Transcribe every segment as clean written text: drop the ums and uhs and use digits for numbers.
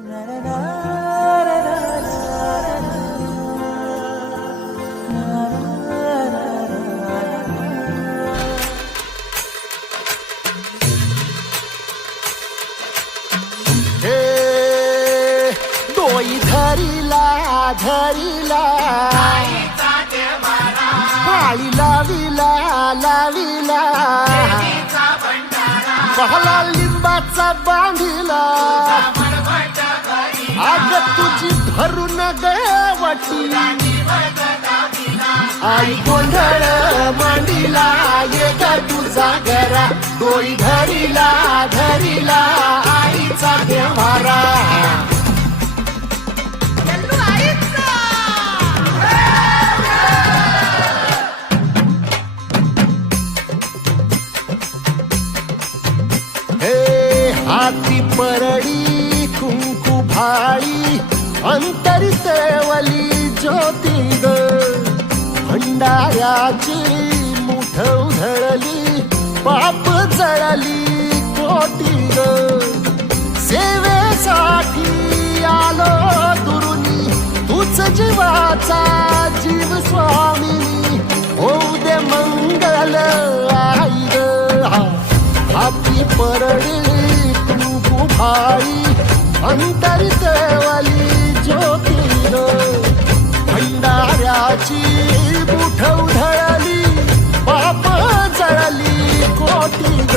डोई धरिला धरिला पाळी लाविला लाविला पहला लिंबाचा बांधिला आग तुझी भरून गवटी आई गोंधळ मांडीला ये ग तुझा घरा डोई धरिला धरिला आईचा देवारा हाती परडी कुंकू भाळी अंतरितवली ज्योती ग भंडाऱ्याची मुठ उधळली पाप जळली कोटी ग सेवेसाठी आलो दुरुनी तूच जीवाचा जीव स्वामिनी होऊ दे मंगल आई ग हाती परडी भाई अंतरितवली ज्योती ग भंडाऱ्याची मुठ उधळली पाप जळली कोटी ग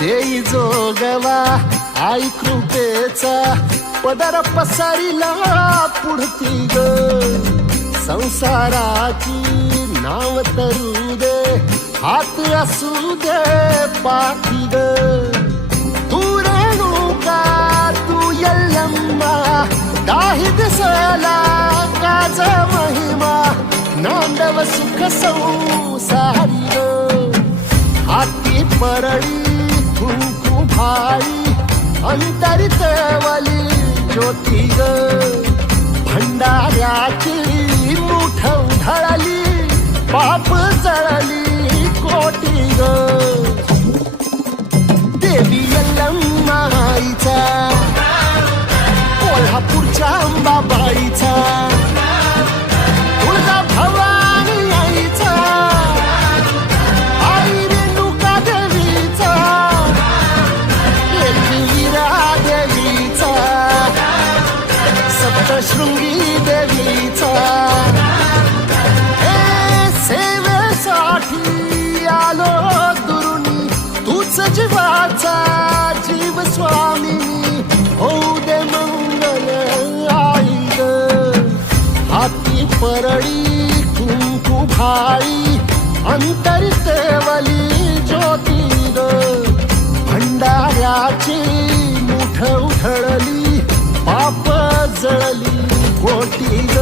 देई जोगवा आई कृपेचा पदर पसरिला पुढती ग संसाराची नाव तरू दे हात असू दे पाठी ग तू रेणुका तू यल्लम्मा दाही दिसला काज महिमा नांदव सुख संसारी ग हाती परडी कुंकू भाई अंतरितवली ज्योती ग भंडाऱ्याची मुठ उधळली पाप जळली कोटी ग देवी यल्लम्मा आईचा कोल्हापूरच्या अंबाबाईचा तुळजा भवानी आईचा शृंगी देवीचा सेवेसाठी आलो दुरुनी तूच जीवाचा जीव स्वामिनी होऊ दे मंगल आई ग हाती परडी कुंकू भाई अंतरितवली ज्योती ग भंडाऱ्याची मुठ उधळली पाप जळली कोटी ग